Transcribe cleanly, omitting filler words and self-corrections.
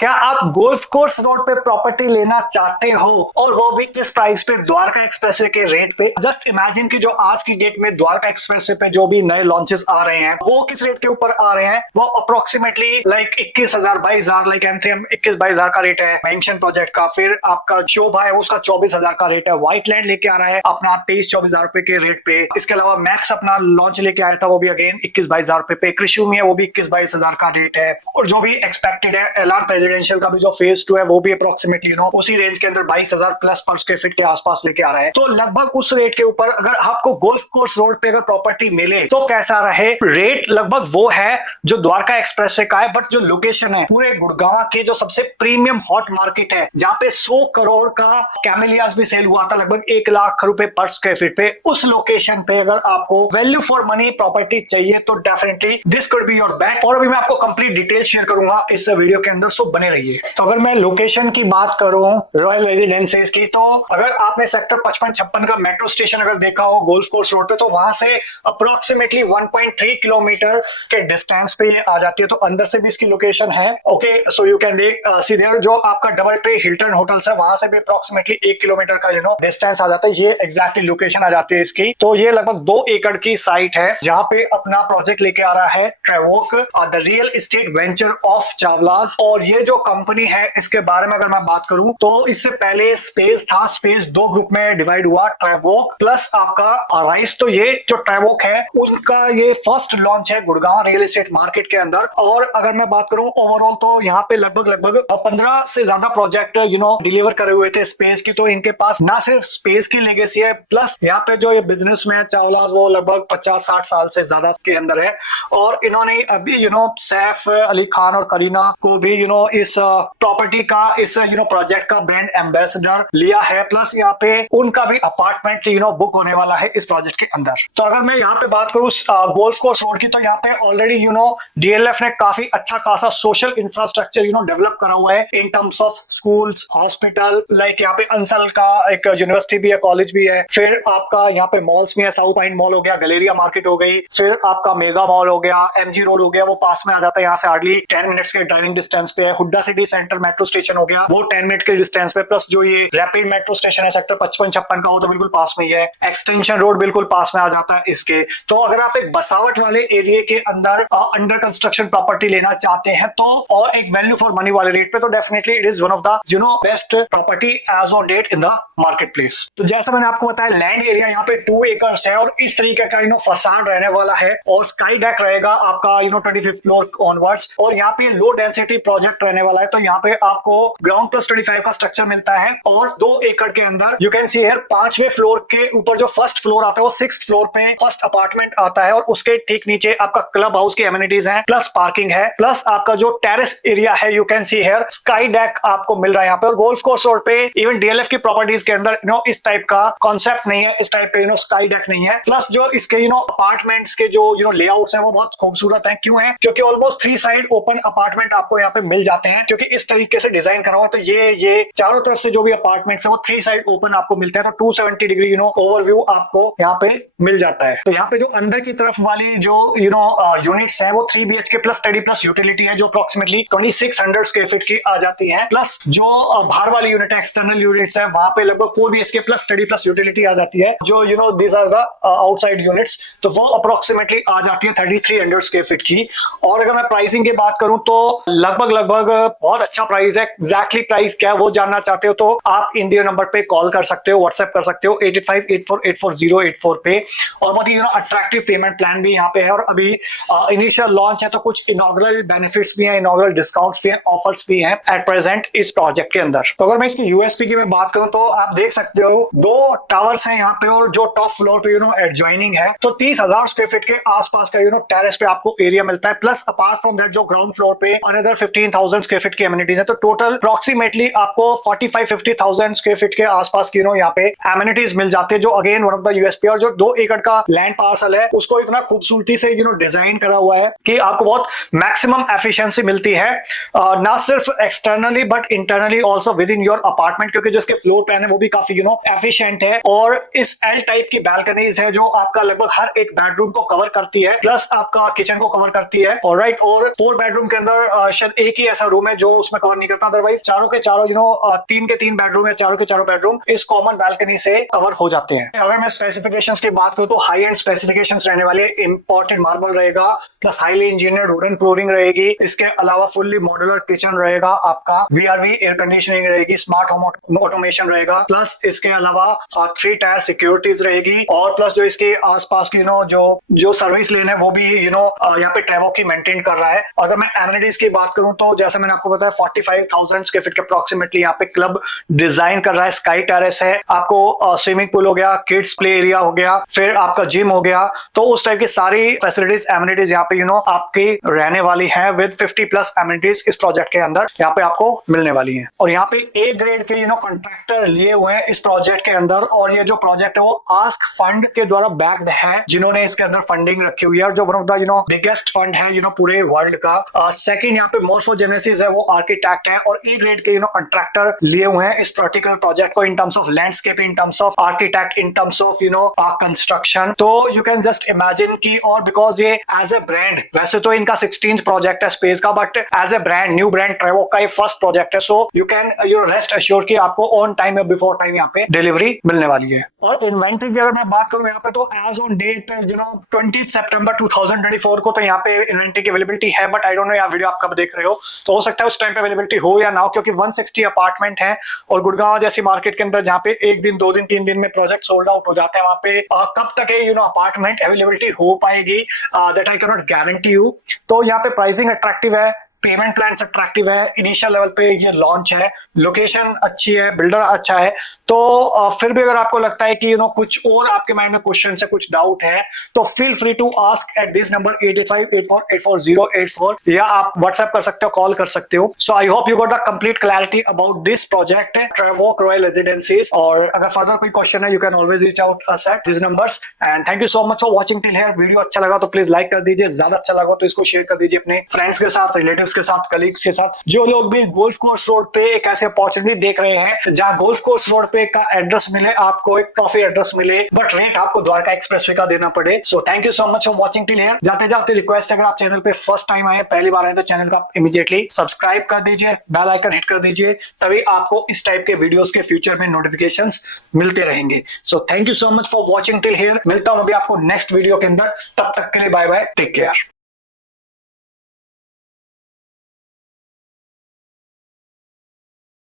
क्या आप golf course road पे प्रॉपर्टी लेना चाहते हो और वो भी किस प्राइस पे? द्वारका एक्सप्रेसवे के रेट पे। जस्ट इमेजिन कि जो आज की डेट में द्वारका एक्सप्रेसवे पे जो भी नए लॉन्चेस आ रहे हैं वो किस रेट के ऊपर आ रहे हैं। वो अप्रोक्सीमेटली लाइक 21,000 22,000, लाइक M3M 21-22,000 का रेट है मेंशन प्रोजेक्ट का। फिर आपका शोभा है उसका 24,000 का रेट है। व्हाइट लैंड लेके आ रहा है अपना 23-24,000 रुपए के रेट पे। इसके अलावा मैक्स अपना लॉन्च लेके आया था वो भी अगेन 21-22,000 रुपए पे। कृषि है वो भी 21-22,000 का रेट है। और जो भी एक्सपेक्टेड है LR प्रेसिडेंशियल का भी जो फेज 2 है वो भी अप्रोक्सीमेटली उसी रेंज के अंदर 22,000 प्लस पर स्क्वायर फीट के आसपास लेके आ रहा है। तो लगभग उस रेट के ऊपर अगर आपको गोल्फ कोर्स रोड पे अगर प्रॉपर्टी मिले तो कैसा रहे रेट, लगभग वो है जो द्वारका एक्सप्रेसवे का है। बट जो लोकेशन है पूरे गुड़गांव के जो सबसे प्रीमियम हॉट मार्केट है जहां पे 100 करोड़ का कैमेलियास भी सेल हुआ था लगभग 1 लाख रुपए पर स्क्वायर फीट पे, उस लोकेशन पे अगर आपको वैल्यू फॉर मनी प्रॉपर्टी चाहिए तो definitely this could be your bet. और अभी मैं आपको कंप्लीट डिटेल शेयर करूंगा इस वीडियो के अंदर, सो बने रहिए। तो अगर मैं लोकेशन की बात करूं रॉयल रेजिडेंसीज की, तो अगर आपने सेक्टर 55-56 का मेट्रो स्टेशन अगर देखा हो गोल्फ कोर्स रोड पे, तो वहां से अप्रोक्सीमेटली 1.3 किलोमीटर के डिस्टेंस पे ये आ जाती है। तो अंदर से भी इसकी लोकेशन है। Okay, so you can see there जो आपका डबल ट्री हिल्टन होटल्स है वहां से भी अप्रोक्सीमेटली 1 किलोमीटर का डिस्टेंस आ जाता है। ये एग्जैक्टली लोकेशन आ जाती है इसकी। तो ये लगभग 2 एकड़ की साइट है जहां पे अपना प्रोजेक्ट लेके आ रहा है Trevoc the real estate venture of Chawlas. और ये जो कंपनी है इसके बारे में अगर मैं बात करूं तो इससे पहले स्पेस था। स्पेस 2 ग्रुप में डिवाइड हुआ, ट्रेवोक प्लस आपका अराइज। तो ये जो ट्रेवोक है उसका ये फर्स्ट लॉन्च है गुड़गांव रियल एस्टेट मार्केट के अंदर। और अगर मैं बात करूं ओवरऑल तो यहाँ पे लगभग 15 से ज्यादा प्रोजेक्ट डिलीवर करे हुए थे स्पेस की। तो इनके पास ना सिर्फ स्पेस की लेगेसी है, प्लस यहाँ पे जो ये बिजनेस में चावलास वो लगभग 50-60 साल से ज्यादा के अंदर है। और इन्होंने अभी सैफ अली खान और करीना को भी इस प्रॉपर्टी का इस प्रोजेक्ट का ब्रांड एम्बेसडर लिया है। प्लस यहाँ पे उनका भी अपार्टमेंट बुक होने वाला है इस प्रोजेक्ट के अंदर। तो अगर मैं यहाँ पे बात करूँ गोल्फ कोर्स रोड की, तो यहाँ पे ऑलरेडी DLF ने काफी अच्छा खासा सोशल इंफ्रास्ट्रक्चर डेवलप करा हुआ है in terms of schools, hospital. Like यहाँ पे अंसल का एक यूनिवर्सिटी भी है, कॉलेज भी है। फिर आपका यहाँ पे मॉल्स भी है, साउथ पॉइंट मॉल हो गया, गलेरिया मार्केट हो गई, फिर आपका मेगा मॉल हो गया, MG रोड हो गया, वो पास में आ जाता है। यहाँ से हार्डली 10 मिनट्स के ड्राइविंग डिस्टेंस पे है। Hooda city centre metro station हो गया वो 10 मिनट के डिस्टेंस पे। प्लस जो ये रैपिड मेट्रो स्टेशन है सेक्टर 55-56 का, वो तो बिल्कुल पास में ही है। एक्सटेंशन रोड बिल्कुल पास में आ जाता है इसके। तो अगर आप एक बसावट वाले एरिया के अंदर अंडर कंस्ट्रक्शन प्रॉपर्टी लेना चाहते हैं तो और एक वैल्यू फॉर मनी वाले रेट पे, तो definitely it is one of the best property as on date in the market place. तो जैसा मैंने आपको बताया लैंड एरिया यहाँ पे 2 एकर्स है और इस तरीके का फसाड रहने वाला है और स्काई डेक रहेगा आपका 25th फ्लोर ऑनवर्ड्स। और यहाँ पे लो डेंसिटी प्रोजेक्ट रहने वाला है। तो यहाँ पे आपको ग्राउंड प्लस 25 का स्ट्रक्चर मिलता है और 2 एकड़ के अंदर यू कैन सी हियर 5वें फ्लोर के ऊपर जो फर्स्ट फ्लोर आता है वो 6th फ्लोर पे फर्स्ट अपार्टमेंट आता है। और उसके ठीक नीचे आपका क्लब हाउस की एमिनिटीज है, प्लस पार्किंग है, प्लस आपका जो टेरेस एरिया है you can see here sky deck आपको मिल रहा है यहाँ पे। और गोल्फ कोर्स रोड पे इवन DLF की प्रॉपर्टीज के अंदर इस टाइप का कॉन्सेप्ट नहीं है, इस टाइप के स्काई डेक नहीं है। प्लस जो इसके अपार्टमेंट्स के जो लेआउट्स है वो बहुत खूबसूरत है। क्यों है? क्योंकि ऑलमोस्ट 3 साइड ओपन अपार्टमेंट आपको यहाँ पे मिल जाते हैं, क्योंकि इस तरीके से डिजाइन करा हुआ। तो ये चारों तरफ से जो भी अपार्टमेंट्स है वो 3 साइड ओपन आपको मिलते हैं। तो 270 डिग्री ओवरव्यू आपको यहाँ पे मिल जाता है। तो यहाँ पे जो अंदर की तरफ वाली जो यूनिट्स है वो 3 BHK plus study plus utility है जो अप्रोक्सीमेटली 2600 स्क्वायर फीट की आ जाती है। प्लस जो बाहर वाली यूनिट है एक्सटर्नल यूनिट्स है वहां पे लगभग 4 BHK plus study plus utility आ जाती है। जो this are the outside units, तो वो अप्रोक्सीमेटली आ जाती है 3300 स्क्वायर फीट की। और अगर मैं प्राइसिंग की बात करूं तो लगभग बहुत अच्छा प्राइस है। एग्जैक्टली प्राइस क्या है वो जानना चाहते हो तो आप इन दिए नंबर पे कॉल कर सकते हो, व्हाट्सएप कर सकते हो 8584848084 पे। और बहुत ही अट्रैक्टिव पेमेंट प्लान भी यहाँ पे है। और अभी इनिशियल लॉन्च है तो कुछ इनॉग्रल बेनिफिट्स भी हैं, इनॉग्रल डिस्काउंट्स भी हैं, ऑफर्स भी हैं एट प्रेजेंट इस प्रोजेक्ट के अंदर। तो अगर मैं इसकी यूएसपी की मैं बात करूं तो आप देख सकते हो 2 टावर्स हैं यहाँ पे और जो टॉप फ्लोर पे एडजॉइनिंग है। तो 30,000 स्क्वायर फीट के आसपास का टेरेस पे आपको एरिया मिलता है। प्लस अपार्ट फ्रॉम दैट जो ग्राउंड फ्लोर पे अनदर 15,000 स्क्वायर फीट की एमिनिटीज है। तो टोटल अप्रोक्सीमेटली आपको 45-50,000 स्क्वायर फीट के आसपास की यहाँ पे एमिनिटीज मिल जाते हैं, जो again one of the USP. और जो 2 एकड़ का लैंड पार्सल है उसको इतना खूबसूरती से डिजाइन करा हुआ है कि आपको बहुत मैक्सिमम एफिशिएंसी मिलती है, ना सिर्फ externally but internally also with in your apartment. क्योंकि जो इसके फ्लोर प्लान है वो भी काफी एफिशिएंट है। और इस एल टाइप की बैल्कनीज है जो आपका लगभग हर एक बेडरूम को कवर करती है, प्लस आपका किचन को कवर करती है। ऑलराइट, और 4 बेडरूम के अंदर शायद एक ही ऐसा सा रूम है जो उसमें कवर नहीं करता, अदरवाइज चारों के चारों 3 के 3 बेडरूम या चारों के चारों बेडरूम इस कॉमन बालकनी से कवर हो जाते हैं। अगर मैं स्पेसिफिकेशंस की बात करूं तो हाई एंड स्पेसिफिकेशंस रहने वाले, इंपॉर्टेंट मार्बल रहेगा, plus highly engineered wooden flooring रहेगी, इसके अलावा फुल्ली मॉड्यूलर किचन रहेगा, आपका VRV एयर कंडीशनिंग रहेगी, स्मार्ट होम ऑटोमेशन रहेगा, प्लस इसके अलावा 3 टायर सिक्योरिटीज रहेगी, और प्लस जो इसके आसपास की जो सर्विस लेन है वो भी यहाँ पे ट्रेवो की मेंटेन कर रहा है। अगर मैं एमिनिटीज की बात करूं तो जैसे मैंने आपको बताया 45,000 स्क्वायर फीट के अप्रोक्सीमेटली यहाँ पे क्लब डिजाइन कर रहा है, स्काई टेरेस है, आपको स्विमिंग पूल हो गया, किड्स प्ले एरिया हो गया, फिर आपका जिम हो गया, तो उस टाइप की सारी फैसिलिटीज एमिनिटीज यहाँ पे आपकी रहने वाली है विद 50+ एमिनिटीज इस प्रोजेक्ट के अंदर यहाँ पे आपको मिलने वाली है। और यहाँ पे ए ग्रेड के कॉन्ट्रैक्टर लिए हुए हैं इस प्रोजेक्ट के अंदर, और ये जो प्रोजेक्ट है वो आस्क फंड के द्वारा बैक्ड है, जिन्होंने इसके अंदर फंडिंग रखी हुई है, जो one of the biggest fund है पूरे वर्ल्ड का। सेकंड यहाँ पे मोर्फोजेनेसिस है, वो आर्किटेक्ट है, और ए ग्रेड के कॉन्ट्रैक्टर लिए हुए हैं इस पर्टिकुलर प्रोजेक्ट को, in terms of landscape, in terms of architect, in terms of construction. तो यू कैन जस्ट इमेजिन की, और बिकॉज ये एज ए ब्रांड, वैसे तो इनका 16th प्रोजेक्ट है स्पेस का, but as a brand, new brand Trevo का ये फर्स्ट प्रोजेक्ट है, so you can rest assure कि आपको ऑन टाइम या बिफोर टाइम यहाँ पे डिलीवरी मिलने वाली है। और इन्वेंटरी की अगर मैं बात करूं यहाँ पे, तो एज ऑन डेट 20 सितंबर 2024 को तो यहाँ पे इन्वेंटरी की अवेलेबिलिटी है, बट आई डोंट नो यहाँ वीडियो आप कब देख रहे हो, तो हो सकता है उस टाइम पे अवेलेबिलिटी हो या ना हो, क्योंकि 160 अपार्टमेंट है, और गुड़गांव जैसी मार्केट के अंदर जहाँ पे 1 दिन 2 दिन 3 दिन में प्रोजेक्ट सोल्ड आउट हो जाते हैं, वहां पे कब तक है अपार्टमेंट अवेलेबिलिटी हो पाएगी, that I can not guarantee you. तो यहाँ पे प्राइसिंग अट्रैक्टिव है, पेमेंट प्लान अट्रैक्टिव है, इनिशियल लेवल पे ये लॉन्च है, लोकेशन अच्छी है, बिल्डर अच्छा है, तो फिर भी अगर आपको लगता है कि कुछ और आपके माइंड में क्वेश्चन है, कुछ डाउट है, तो feel free to ask at this number 8858484084, या आप व्हाट्सएप कर सकते हो, कॉल कर सकते हो। So I hope you got the complete clarity about this project Trevoc Royal Residencies, और अगर फर्दर कोई क्वेश्चन है you can always reach out us at this numbers. And thank you so much for watching till here. Video अच्छा लगा तो please like कर दीजिए, ज्यादा अच्छा लगा तो इसको शेयर कर दीजिए अपने फ्रेंड्स के साथ, रिलेटिव्स के साथ, कलीग्स के साथ, जो लोग भी गोल्फ कोर्स रोड पे एक ऐसे अपॉर्चुनिटी देख रहे हैं जहां गोल्फ कोर्स रोड पे का एड्रेस मिले, आपको एक ट्रॉफी एड्रेस मिले, बट रेंट आपको द्वारका एक्सप्रेसवे का देना पड़े। So thank you so much for watching till here. जाते जाते रिक्वेस्ट, अगर आप चैनल पे फर्स्ट टाइम आए, पहली बार आए, तो चैनल का इमीडिएटली सब्सक्राइब कर दीजिए, बेल आइकन हिट कर दीजिए, तभी आपको इस टाइप के वीडियोस के फ्यूचर में नोटिफिकेशंस मिलते रहेंगे। So thank you so much for watching till here. मिलता हूं अभी आपको नेक्स्ट वीडियो के अंदर, तब तक के लिए बाय बाय, टेक केयर।